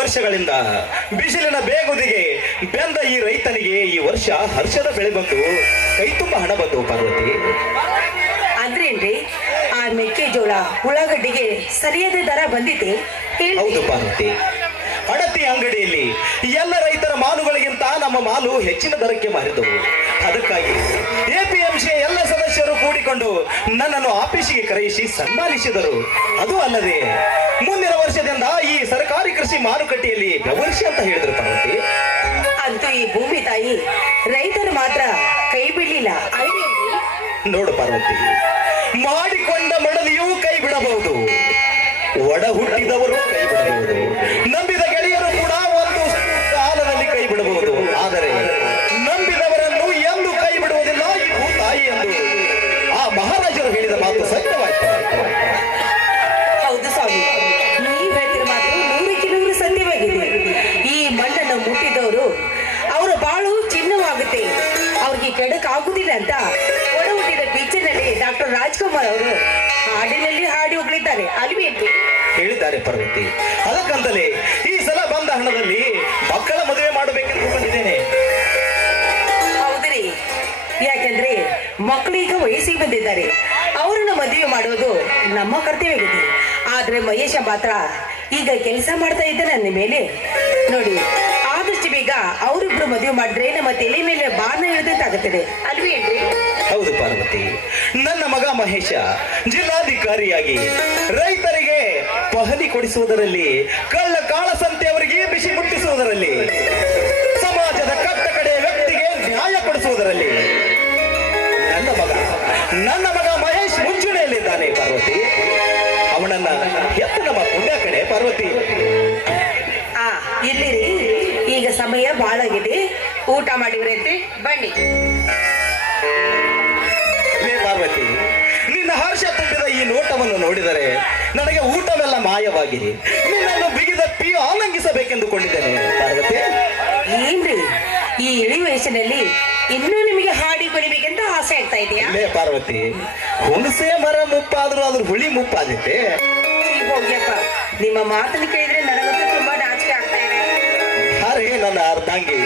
ವರ್ಷಗಳಿಂದ ಬಿಸಿಲಿನ ಬೇಗುದಿಗೆ ಬೆಂದ ಈ ರೈತನಿಗೆ ಈ ವರ್ಷ ಹರ್ಷದ ಬೆಳೆ ಬಂದು ಕೈ ತುಂಬ ಹಣ ಬಂತು ಪಾರ್ವತಿ. ಅಂದ್ರೇನ್ರಿ ಆ ಮೆಕ್ಕೆಜೋಳ ಉಳ್ಳಾಗಡ್ಡಿಗೆ ಸರಿಯಾದ ದರ ಬಂದಿದೆ? ಹೌದು ಪಾರ್ವತಿ, ಅಡತಿ ಅಂಗಡಿಯಲ್ಲಿ ಎಲ್ಲ ರೈತರ ಮಾಲುಗಳಿಗಿಂತ ನಮ್ಮ ಮಾಲು ಹೆಚ್ಚಿನ ದರಕ್ಕೆ ಮಾರಿದವು. ಅದಕ್ಕಾಗಿ ಎಪಿಎಂಸಿ ಎಲ್ಲ ಸದಸ್ಯರು ಕೂಡಿಕೊಂಡು ನನ್ನನ್ನು ಆಫೀಸಿಗೆ ಕರೆಯಿಸಿ ಸನ್ಮಾನಿಸಿದರು. ಅದು ಅಲ್ಲದೆ ಮುಂದಿನ ವರ್ಷದಿಂದ ಈ ಸರ್ಕಾರಿ ಕೃಷಿ ಮಾರುಕಟ್ಟೆಯಲ್ಲಿ ಬೆವರಿಸಿ ಅಂತ ಹೇಳಿದ್ರು ಪಾರ್ವತಿ. ಅಂತೂ ಈ ಭೂಮಿ ತಾಯಿ ರೈತರು ಮಾತ್ರ ಕೈ ಬಿಡಲಿಲ್ಲ. ನೋಡು ಪಾರ್ವತಿ, ಮಾಡಿಕೊಂಡ ಮಡದಿಯೂ ಕೈ ಬಿಡಬಹುದು, ಒಡ ಹುಟ್ಟಿದವರು ಕೈ ಬಿಡಬಹುದು, ನಂಬಿದ ಗೆಳೆಯರು ಕೂಡ ಒಂದು ಕಾಲದಲ್ಲಿ ಕೈ ಬಿಡಬಹುದು. ಆದರೆ ನಂಬಿದವರನ್ನು ಎಂದು ಕೈ ಬಿಡುವುದಿಲ್ಲ ಈ ಭೂತಾಯಿ ಎಂದು ಆ ಮಹಾರಾಜರು ಹೇಳಿದ ಮಾತು ಸತ್ಯವಾಯ್ತು. ಹೌದು ಸ್ವಾಮಿ, ನೀವು ಹೇಳ್ತಿರೋ ಮಾತು 100% ಸತ್ಯವಾಗಿದೆ. ಈ ಮಣ್ಣನ್ನು ಮುಟ್ಟಿದವರು ಅವರ ಬಾಳು ಚಿನ್ನವಾಗುತ್ತೆ, ಅವ್ರಿಗೆ ಕೆಡಕಾಗುದಿಲ್ಲ ಅಂತ ಒಡ ಹುಟ್ಟಿದ ಪಿಕ್ಚರ್ನಲ್ಲಿ ಡಾಕ್ಟರ್ ರಾಜ್ಕುಮಾರ್ ಅವರು ಹಾಡಿನಲ್ಲಿ ಹಾಡಿ ಹೋಗ್ಲಿದ್ದಾರೆ ಅಲ್ವೇನ್ರಿ? ಹೇಳಿದ್ದಾರೆ ಪಾರ್ವತಿ. ಅದಕ್ಕಂತಲೇ ಈ ಸಲ ಬಂದ ಹಣದಲ್ಲಿ ಮಕ್ಕಳ ಮದುವೆ ಮಾಡಬೇಕೆಂದು ಬಂದಿದ್ದೇನೆ. ಹೌದ್ರಿ, ಯಾಕಂದ್ರೆ ಮಕ್ಕಳೀಗ ವಯಸ್ಸಿಗೆ ಬಂದಿದ್ದಾರೆ, ಅವರನ್ನ ಮದುವೆ ಮಾಡುವುದು ನಮ್ಮ ಕರ್ತವ್ಯವಿದೆ. ಆದ್ರೆ ಮಹೇಶ ಮಾತ್ರ ಈಗ ಕೆಲಸ ಮಾಡ್ತಾ ಇದ್ದ ನನ್ನ ಮೇಲೆ ನೋಡಿ, ಆದಷ್ಟು ಬೇಗ ಅವರಿಬ್ರು ಮದುವೆ ಮಾಡಿದ್ರೆ ನಮ್ಮ ತಲೆ ಮೇಲೆ ಬಾರ್ನ ಇಳಿದಂತಾಗುತ್ತದೆ ಅಲ್ವೇನ್ರಿ? ಹೌದು ಪಾರ್ವತಿ, ನನ್ನ ಮಗ ಮಹೇಶ ಜಿಲ್ಲಾಧಿಕಾರಿಯಾಗಿ ರೈತರಿಗೆ ಪಹಣಿ ಕೊಡಿಸುವುದರಲ್ಲಿ, ಕಳ್ಳ ಕಾಳಸಂತೆಯವರಿಗೆ ಬಿಸಿ ಮುಟ್ಟಿಸುವುದರಲ್ಲಿ, ಸಮಾಜದ ಕಟ್ಟ ಕಡೆಯ ವ್ಯಕ್ತಿಗೆ ನ್ಯಾಯ ಕೊಡಿಸುವುದರಲ್ಲಿ ನನ್ನ ಮಗ ಮಹೇಶ್ ಮುಂಚೂಣಿಯಲ್ಲಿದ್ದಾನೆ ಪಾರ್ವತಿ. ಅವನನ್ನ ಎತ್ತ ನಮ್ಮ ಪುಣ್ಯ ಕಡೆ ಪಾರ್ವತಿ. ಇಲ್ಲಿರಿ, ಈಗ ಸಮಯ ಬಾಳಾಗಿದೆ, ಊಟ ಮಾಡಿವ್ರಂತೆ ಬನ್ನಿ. ಪಾರ್ವತಿ, ನಿನ್ನ ಹರ್ಷ ತುಂಬಿದ ಈ ನೋಟವನ್ನು ನೋಡಿದರೆ ನನಗೆ ಊಟವೆಲ್ಲ ಮಾಯವಾಗಿದೆ. ನಿನ್ನನ್ನು ಬಿಗಿದಪ್ಪಿ ಆಲಂಗಿಸಬೇಕೆಂದುಕೊಂಡಿದ್ದೇನೆ ಪಾರ್ವತಿ. ಏನ್ರಿ ಈ ಇಳಿ ವಯಸ್ಸಿನಲ್ಲಿ ಇನ್ನೂ ನಿಮಗೆ ಹಾಡಿ ಬರಿಬೇಕೆಂತ ಆಸೆ ಆಗ್ತಾ ಇದೆಯಾ? ಪಾರ್ವತಿ, ಹುಣಸೆ ಮರ ಮುಪ್ಪಾದ್ರೂ ಅದ್ರ ಹುಳಿ ಮುಪ್ಪಾದಿತ್ತೆ. ಹೋಗ್ಯಪ್ಪ, ನಿಮ್ಮ ಮಾತನ್ನು ಕೇಳಿದ್ರೆ ನನಗಂತೂ ತುಂಬಾ ನಾಚಿಕೆ ಆಗ್ತಾ ಇದೆ. ಅರೆ ನನ್ನ ಅರ್ಧಾಂಗಿ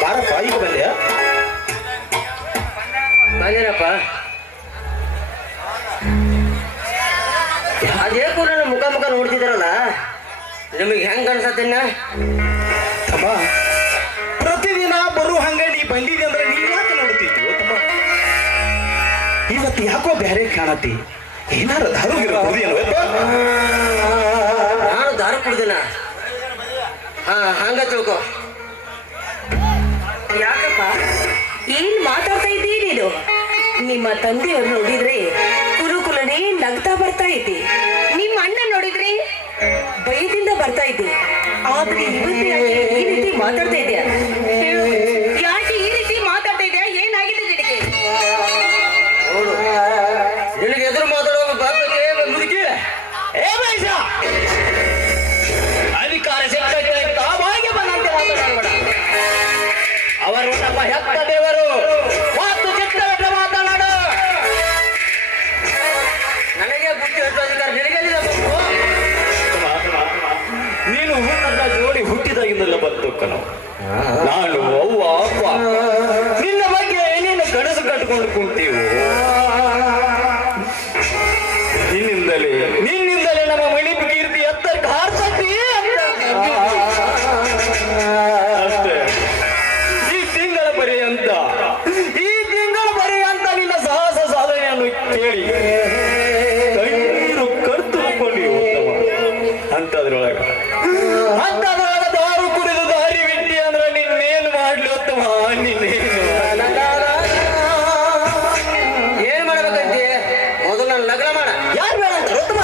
ಬಾರಪ್ಪ ಈಗ ಬಂದೆ. ಬಂದಿರಪ್ಪ. ಅದೇ ಕೂಡ ಮುಖ ಮುಖ ನೋಡ್ತಿದ್ರಲ್ಲ, ನಿಮಗೆ ಹೆಂಗ ಅನ್ಸತ್ತಿನ? ತಮ್ಮ ಪ್ರತಿದಿನ ಬರು ಹಂಗ ನೀ ಬಂದಿದೆ ಅಂದ್ರೆ ನೀನ್ ಯಾಕೆ ನೋಡ್ತಿದ್ವಿ ತಮ್ಮ? ಇವತ್ತು ಯಾಕೋ ಬೇರೆ ಕಾಣತಿ, ಏನಾರ ದಾರು ನಾನು ದಾರು ಕುಡ್ದಿನ. ಹಂಗ ತಿಳ್ಕೊ. ಯಾಕಪ್ಪ ಏನ್ ಮಾತಾಡ್ತಾ ಇದ್ದೀ ನೀನು? ನಿಮ್ಮ ತಂದೆಯವ್ರು ನೋಡಿದ್ರೆ ಕುಲುಕುಲನೆ ನಗ್ತಾ ಬರ್ತಾ ಇದ್ದಿ, ನಿಮ್ಮ ಅಣ್ಣ ನೋಡಿದ್ರೆ ಭಯದಿಂದ ಬರ್ತಾ ಇದ್ದಿ. ಆದ್ರೆ ಇವತ್ತು ಯಾಕೆ ಈ ರೀತಿ ಮಾತಾಡ್ತಾ ಇದೆಯಾ? ಯಾಕೆ ಈ ರೀತಿ ಮಾತಾಡ್ತಾ ಇದೆಯಾ? ಏನಾಗಿದೆ ನಿನಗೆ? ನೋಡು, ನಿನಗೆ ಎದುರು ಮಾತಾಡುವ ಬಾಪಕ್ಕೆ ಒಂದು ಮುದುಕಿ. ಏ ಮಹೇಶ, ಅಧಿಕಾರ ಸಿಕ್ಕಕ್ಕೆ ತಾವಾಗಿ ಬಂದಂತೆ ಮಾತನಾಡಬೇಡ. ಅವರು ನಮ್ಮ ಹೆತ್ತ ದೇವರು, ಮಾತು ಚಿತ್ರವನ್ನ ಮಾತನಾಡು. ನನಗೆ ಬುದ್ಧಿ ಹೆಚ್ಚು ಅಧಿಕಾರ ನಿನಗೆಲ್ಲಿದೆ ಬಂತು? ನೀನು ನನ್ನ ಜೋಡಿ ಹುಟ್ಟಿದಾಗಿಂದಲ್ಲ ಬಂತು ಕಣೋ. ನಾನು ಅವ್ವ ಅಪ್ಪ ನಿನ್ನ ಬಗ್ಗೆ ಏನೇನು ಕನಸು ಕಟ್ಕೊಂಡು ಕುಂತೀವು. ನಿನ್ನಿಂದಲೇ ನಮ್ಮ ಮಣಿ ಕೀರ್ತಿ ಎತ್ತರಕ್ಕೆ ಹಾರ್ತತಿ ಅಷ್ಟೇ. ಈ ತಿಂಗಳ ಪರ್ಯಂತ ನಿನ್ನ ಸಾಹಸ ಸಾಧನೆಯನ್ನು ಕೇಳಿ ಕಣ್ಣೀರು ಕರ್ತುಕೊಂಡು ಅಂತದ್ರೊಳಗ ದಾರು ಕುಡಿದು ದಾರಿ ಬಿಟ್ಟಿ ಅಂದ್ರೆ ನಿನ್ನೇನು ಮಾಡ್ಲಿ ಉತ್ತಮ? ನಿನ್ನೇನು ಏನ್ ಮಾಡ್ಬೇಕಂತೆ? ಮೊದಲು ನನ್ನ ಲಗ್ನ ಮಾಡ. ಯಾರು ಬೇಡ ಅಂತ ಉತ್ತಮ?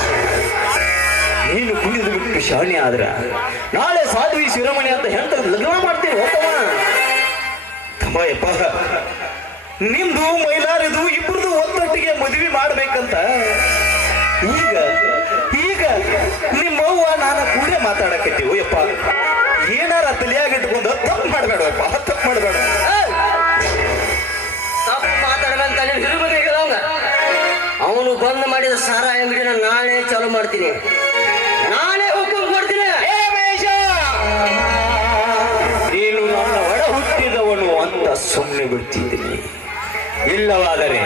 ನೀನು ಕುಡಿದು ಬಿಟ್ಟು ಶಾಣಿ ಆದ್ರ ನಾಳೆ ಸಾಧ್ವಿ ಶಿರೋಮಣಿ ಅಂತ ಹೇಳ್ತಾರೆ, ಲಗ್ನ ಮಾಡ್ತೀನಿ ಉತ್ತಮ. ತಮ್ಮಯ್ಯಪ್ಪ, ನಿಮ್ದು ಮೈಲಾರದು ಇಬ್ಬರದು ಒತ್ತೊಟ್ಟಿಗೆ ಮದುವೆ ಮಾಡ್ಬೇಕಂತ ಈಗ ನಿಮ್ಮವ್ವ ನಾನು ಕೂಡೇ ಮಾತಾಡಕತ್ತೀವಿ. ಯಪ್ಪ ಏನಾರ ತಲೆಯಾಗಿಟ್ಕೊಂಡು ತಪ್ಪು ಮಾಡ್ಬೇಡಪ್ಪ, ತಪ್ಪು ಮಾಡ್ಬೇಡ. ತಪ್ಪು ಮಾತಾಡ್ಬೇಕಂತ ನೀವು ಹಿರುಬದಿಗೆಲ್ಲ ಅವನು ಬಂದ್ ಮಾಡಿದ ಸಾರ ಅಂಗಡಿನ ನಾಳೆ ಚಾಲು ಮಾಡ್ತೀನಿ, ನಾಳೆ ಹುಕ್ಕುಂ ಕೊಡ್ತೀನಿ. ನೀನು ನನ್ನ ಒಡ ಹುಟ್ಟಿದವನು ಅಂತ ಸುಮ್ಮನೆ ಬಿಡ್ತಿದ್ದೀನಿ. ಇಲ್ಲವಾದರೆ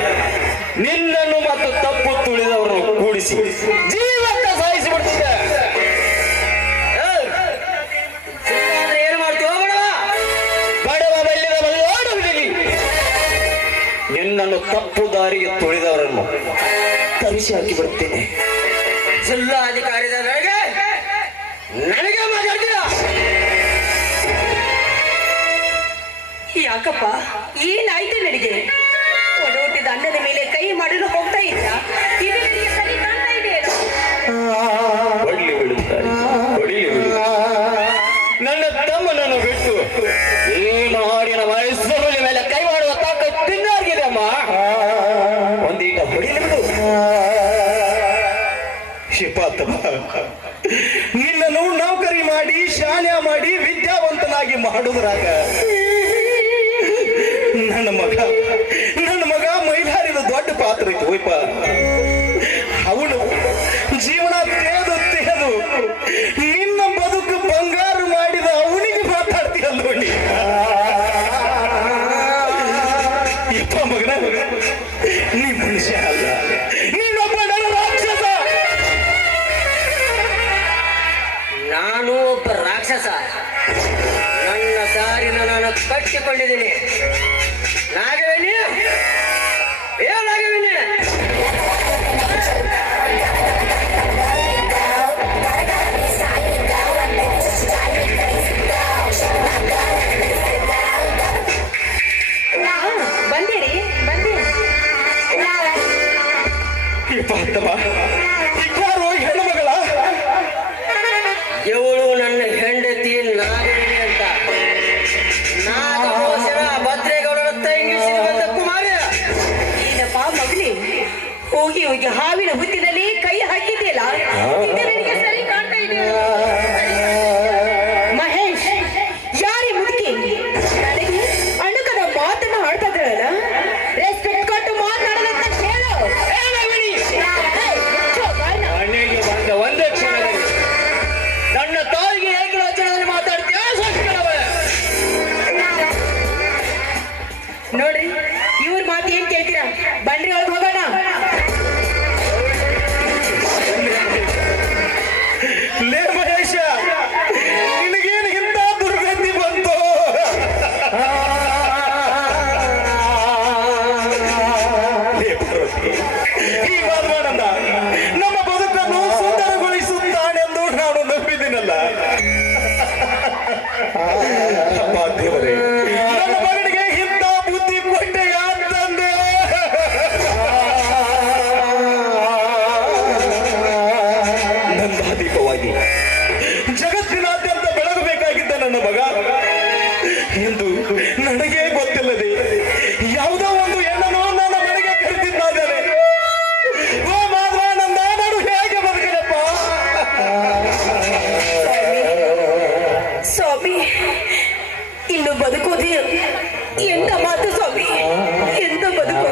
ನಿನ್ನನ್ನು ಮತ್ತು ತಪ್ಪು ತುಳಿದವರನ್ನು ಕೂಡಿಸಿ ಜೀವಕ್ಕೆ ಸಾಯಿಸಿ ಬಿಡ್ತಿದ್ದೆ. ಏನು ಮಾಡ್ತೀವೋ ಬಡವ ಬಲ್ಲಿದ ಬಲ್ಲೋಡು ಹುಡುಗಿ, ನಿನ್ನನ್ನು ತಪ್ಪು ದಾರಿಗೆ ತುಳಿದವರನ್ನು ತರಿಸಿ ಹಾಕಿ ಬಿಡುತ್ತೇನೆ. ಜಿಲ್ಲಾಧಿಕಾರಿದ ನನಗೆ ಮಾತಾಡ್ತೀಯ? ಯಾಕಪ್ಪ ಏನಾಯ್ತು ನಿನಗೆ? ಒಡ ಹುಟ್ಟಿದ ಅಣ್ಣನ ಮೇಲೆ ಕೈ ಮಾಡಲು ಹೋಗ್ತಾ ಇದ್ದ, ಇದು ನಿನಗೆ ಸರಿ ಕಾಣ್ತಾ ಇದೆಯೇನೋ? ಹೊಡ್ಲಿ ಬಿಡುತ್ತಾರೆ, ಹೊಡಿಲಿ ಬಿಡು. ನನ್ನ ತಮ್ಮನನ್ನು ಬಿಟ್ಟು ಈ ನಾಡಿನ ಮೈಸೂರಿನ ಮೇಲೆ ಕೈ ಮಾಡುವ ತಾಕತ್ತು ತಿನ್ನಾಗಿದೆ ಅಮ್ಮ. ಒಂದೀಗ ಹೊಡಿಲಿ ಬಿಡು. ಶಿಪಾತಮ್ಮ, ನಿನ್ನನ್ನು ನೌಕರಿ ಮಾಡಿ ಶಾಣ್ಯ ಮಾಡಿ ವಿದ್ಯಾವಂತನಾಗಿ ಮಾಡುವುದ್ರಾಗ ನನ್ನ ಮಗ ಮೈಲಾರಿದ ದೊಡ್ಡ ಪಾತ್ರ ಐತಿ ಹೋಯ್ಪ. ಅವನು ಜೀವನ ತೇದು ನಿನ್ನ ಬದುಕು ಬಂಗಾರ ಮಾಡಿದ ಅವನಿಗೆ ಮಾತಾಡ್ತೀಯಲ್ಲ ನೋಡಿ. ಯಪ್ಪ ಮಗನ, ನೀ ಮನುಷ್ಯ ಅಲ್ಲ, ನೀನೊಬ್ಬ ರಾಕ್ಷಸ. ನಾನು ಒಬ್ಬ ರಾಕ್ಷಸ. ನನ್ನ ದಾರಿನ ನಾನು ಕಟ್ಟಿಕೊಂಡಿದ್ದೀನಿ. ನಾಗವೇಣಿ, ಏನಾಗವೇಣಿ? ಬಂದಿರಿ ಯಾರು ಹೆಣ್ಣು ಮಗಳ? ಇವಳು ನನ್ನ ಹೆಂಡತಿ ನಾಗವೇಣಿ ಅಂತ. ನಾಗಭೂಷಣ ಭದ್ರೇಗೌಡರ ತಂಗಿ ಶ್ರೀಮಂತ ಕುಮಾರಿ. ಏನಪ್ಪ ಮಗನೇ, ಹೋಗಿ ಹಾವಿನ ಹುತ್ತಿನಲ್ಲಿ ಕೈ ಹಾಕಿದೆಯಲ್ಲ, ಇದು ನಿನಗೆ ಸರಿ ಕಾಣ್ತಾ ಇದೆ? ಮಹೇಶ್, ಯಾರೇ ಮುದುಕಿ ನನಗೆ ಅಣ್ಣಕದ ಮಾತನ್ನ ಆಡ್ತಾ ಇದ್ರಲ್ಲ, ರೆಸ್ಪೆಕ್ಟ್ ಕೊಟ್ಟು ಮಾತನಾಡದಂತ ಹೇಳು. ಮನೆಗೆ ಬಂದ ಒಂದೇ ಕ್ಷಣದಲ್ಲಿ ನನ್ನ ತಾಯಿಗೆ ಹೇಗೆ ವಚನದಲ್ಲಿ ಮಾತಾಡ್ತೀಯ? ನೋಡ್ರಿ, ಇವ್ರ ಮಾತು ಏನ್ ಕೇಳ್ತೀರಾ? ಬನ್ರಿ ಒಳಗೆ ಹೋಗೋಣ. ಲೇ ಮಹೇಶ, ನಿನಗೇನು ಇಂಥ ದುರ್ಗತಿ ಬಂತು? ಲೇ ಪಾರ್ವತಿ, ಈ ಮಾಧವನನ್ನ ನಮ್ಮ ಬದುಕನ್ನು ಸುಂದರಗೊಳಿಸುತ್ತಾನೆಂದು ನಾನು ನಂಬಿದ್ದೀನಲ್ಲ. ಅಪ್ಪ ದೇವರೇ, ನನ್ನ ಮಗನಿಗೆ ಇಂಥ ಬುದ್ಧಿ ಕೊಟ್ಟೆಯ ತಂದೆ. ನಂದಾದೀಪವಾಗಿ ಜಗತ್ತಿನಾದ್ಯಂತ ಬೆಳಗಬೇಕಾಗಿದ್ದ ನನ್ನ ಮಗ ಎಂದು ನನಗೆ ಗೊತ್ತಿಲ್ಲದೆ ಯಾವುದೋ ಒಂದು ಹೆಣ್ಣನ್ನು ನನ್ನ ಮನೆಗೆ ಕರೆದಿದ್ದಾದರೆ, ಓ ಮಾಧವಾನಂದ, ನಾನು ಹೇಗೆ ಬದುಕಲಪ್ಪ? ಸ್ವಾಮಿ, ಇನ್ನು ಬದುಕೋದೇ ಎಂತ ಮಾತು ಸ್ವಾಮಿ, ಎಂತ ಬದುಕು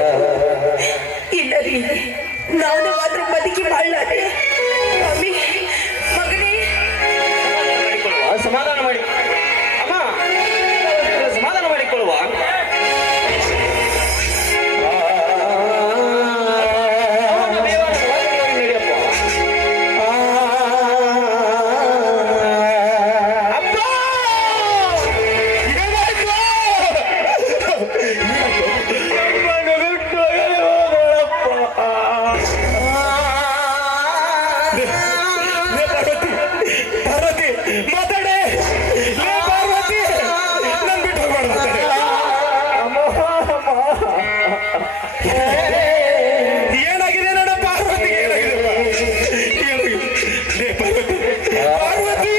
ಇಲ್ಲ ರೀ. ನಾನು ಮಾತ್ರ ಬದುಕಿ ಬಾಳಲಾರೆ ಸ್ವಾಮಿ. ಮಗನೇ, ಸಮಾಧಾನ ಮಾಡಿ ಅಮ್ಮ, ಸಮಾಧಾನ ಮಾಡಿಕೊಳ್ಳುವ. ಪಾರ್ವತಿ ಮಾತಾಡೆ. ಲೇ ಪಾರ್ವತಿ, ನನ್ ಬಿಟ್ಟು ಹೋಗ್ಬಾರ್ದು ಮಾತಾಡೆ. ಏನಾಗಿದೆ ನನ್ನ ಪಾರ್ವತಿ? ಏನಾಗಿದೆ? ಲೇ ಪಾರ್ವತಿ, ಪಾರ್ವತಿ,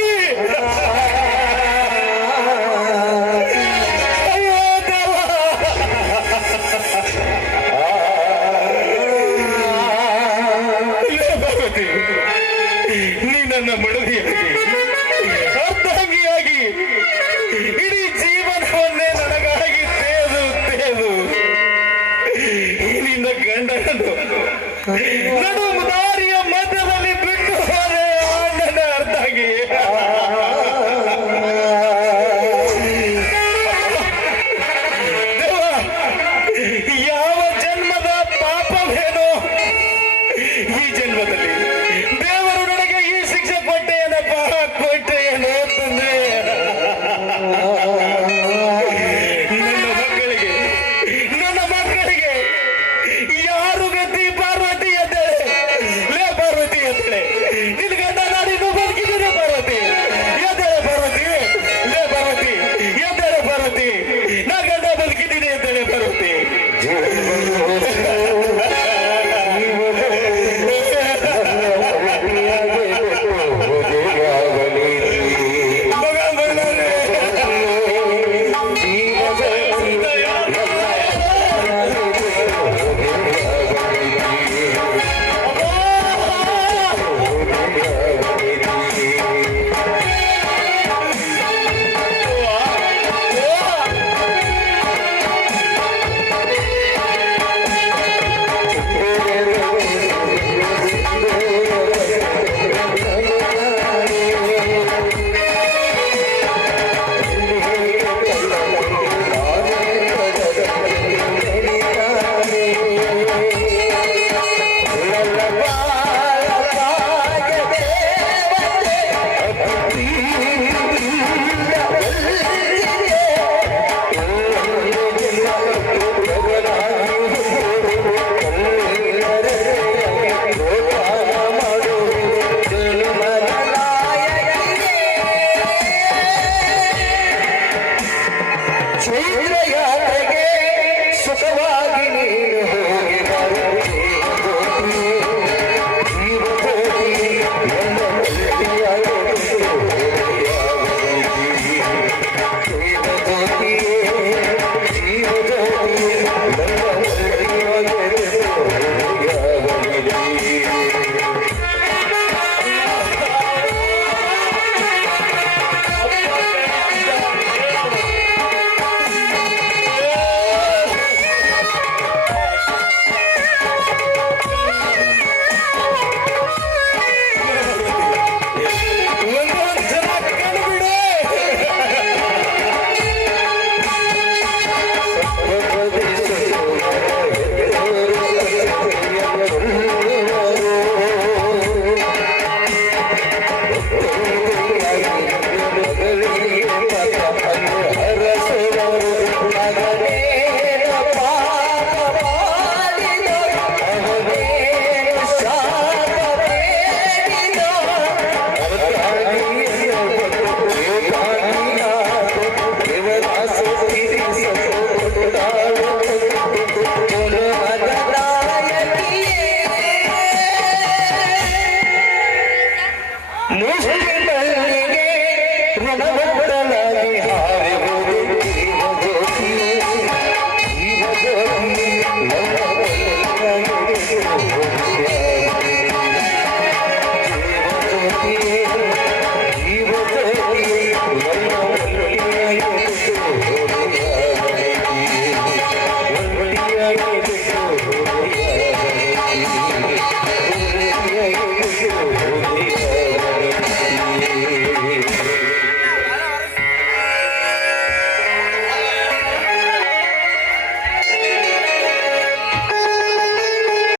ಅಯ್ಯೋ ದೇವ. ಲೇ ಪಾರ್ವತಿ, ನೀ ನನ್ನ ಮಡದಿಯಾಗಿ, ಅರ್ಧಾಂಗಿಯಾಗಿ, ಇಡೀ ಜೀವನವನ್ನೇ ನನಗಾಗಿ ತೇದು ಈ ನಿನ್ನ ಗಂಡನನ್ನು ನಡು ದಾರಿಯ ಮಧ್ಯದಲ್ಲಿ ಬಿಟ್ಟು ಹೋದೆ. ನನ್ನ ಅರ್ಧಾಂಗಿ, ದೇವ, ಯಾವ ಜನ್ಮದ ಪಾಪವೇನೋ ಈ ಜನ್ಮದಲ್ಲಿ ದೇವರು ನನಗೆ ಈ ಶಿಕ್ಷೆ ಕೊಟ್ಟೆಯೇನಪ್ಪ, ಕೊಟ್ಟೆಯೇನೋ ತಂದೆ. ನನ್ನ ಮಕ್ಕಳಿಗೆ ಯಾರು ಗತಿ ಪಾರ್ವತಿ ಎದ್ದೆ? ಲೇ ಚೈತ್ರ ಯಾತ್ರೆಗೆ ಸುಖವಾಗಿ ನೀನು ಹೋಗಿ ಬರುವೆ. ಮುಸ್ಲಿಮರಿಗೆ ಋಣವನ್ನು